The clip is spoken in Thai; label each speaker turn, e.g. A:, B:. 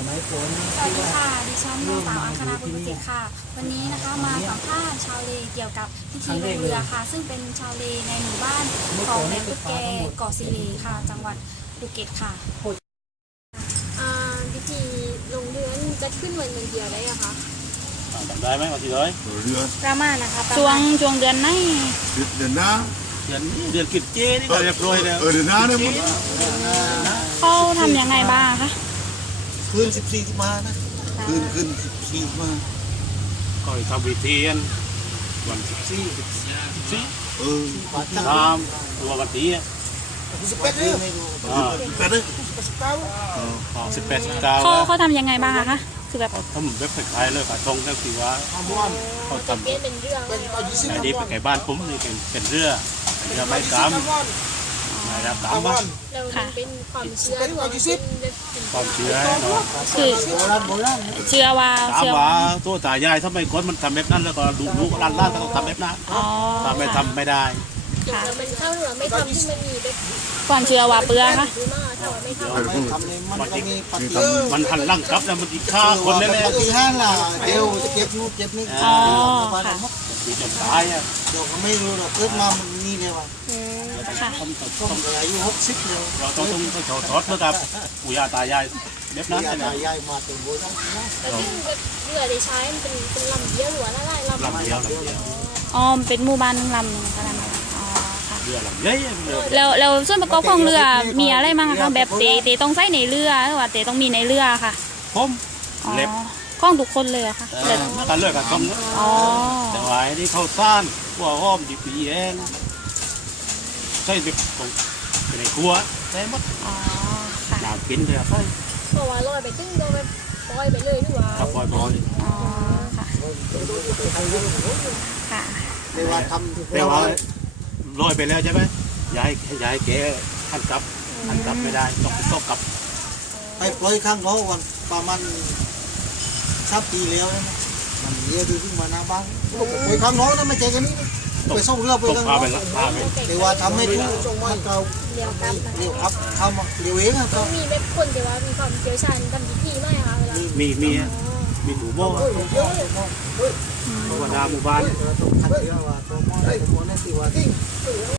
A: มัยฝน
B: สวัสดีค่ะดิฉันนางสาวอังคณาบุญประสิทธิ์ค่ะวันนี้นะคะมาสัมภาษณ์ชาวเลเกี่ยวกับพิธีลงเรือค่ะซึ่งเป็นชาวเลในหมู่บ้านของแม่ตุ๊กแกเกาะสีเลค่ะจังหวัดภูเก็ตค่ะ
C: พิธีลงเรือจะขึ้นวันเดียวได้อะคะ
D: จำได้ไหมวันที่ร้อย
B: ประมาณนะคะช่วงเดือนไหน
E: เดือนหน้า
D: เดือนกิจเจนี่ก็เรียบร้อยแล้ว
E: เดือนหน้าเนี่ย
B: เขาทำยังไงบ้างคะ
E: คืน14มานะคืน14มา
D: ก็ทำวิธีวัน14ตามตัววันที่
B: 18เขาทำยังไงบ้างคะคือแบบ
D: ทำแบบคล้ายๆเลยกระทงนั่นคือว่าเขาทำ
C: เป็นเรื่อง
D: อันนี้เป็นไก่บ้านผมนี่เป็นเรือไม่กำนะครับกำบ้าน
C: ค่ะเป็นความเชื่อหรือว่า
D: ความเชื่อ
B: คือเชื่อว่า
D: ตัวตายายถ้าไม่คนมันทำแบบนั้นแล้วก็ดูร้านก็ต้องทำแบบนั้นถ้าไม่ทำไม่ได้
C: มันเข้าหรือไม่ทำที่มันมีแบบ
B: ความเชื่อว่าเปลือกค่ะ
D: มันหันล่างกลับแล้วมันอีกฆ่าคนแน่ๆ
E: ที่ห้าล่ะเดี๋ยวจะเก็บนู่นเก็บนี่
B: อ๋อค่ะ
D: คือจนตาย
E: เดี๋ยวก็ไม่รู้หรอกเกิดมามันนี่เลยว่ะ
B: ค่ะ
E: ต้องอายุ60เลย
D: เราต้องทอดนะครับปู่ย่าตายายแบบนั้น
E: ตายายมาเป็นโบราณ
C: แล้วซึ่งเรือได้ใช้เป็นลำเดียวหรือว่าอะไร
D: ลำเดียว
B: อ๋อเป็นหมู่บ้านลำหนึ่งก็ลำ
D: เรือลำใหญ่
B: แล้วส่วนประกอบของเรือมีอะไรบ้างคะแบบเตะต้องใส่ในเรือหรือว่าเตะต้องมีในเรือค่ะ
D: ผมเล็บ
B: ข้องทุกคนเลยค่ะ
D: การเลือกกับตรงแต่ว่าที่เขาสร้างหัวห้อมดีปีเองใช่แบบเป็นในครัวใช่หมดหนาวกินเลยใช่
C: เพราะว่าลอยไปตึ้งโดนไปปล่อยไปเลยหรือว่า
D: ปล่อย
B: ค่ะค่ะ
E: แต่ว่าทำ
D: แต่ว่าลอยไปแล้วใช่ไหมย้ายแกท่านกลับไม่ได้ต้องกลับ
E: ไปปล่อยข้างเขาวันประมาณ3 ปีแล้วนะมันเยอะดีขึ้นมาหน้าบ้านไปข้างน้องนะไม่ใจกันนี่ไปส่งเรือไปข้างน้องแต่ว่าทำให้ดูมันเรา
C: เลี้ยว
E: ครับทำเลี้ยวเองครับ
C: มีแบบคนแต่ว่ามีความเชี่ยวชาญทำพิธีไหมคะเวลา
D: มีหมูโม่ธรรมดาหมู่บ้าน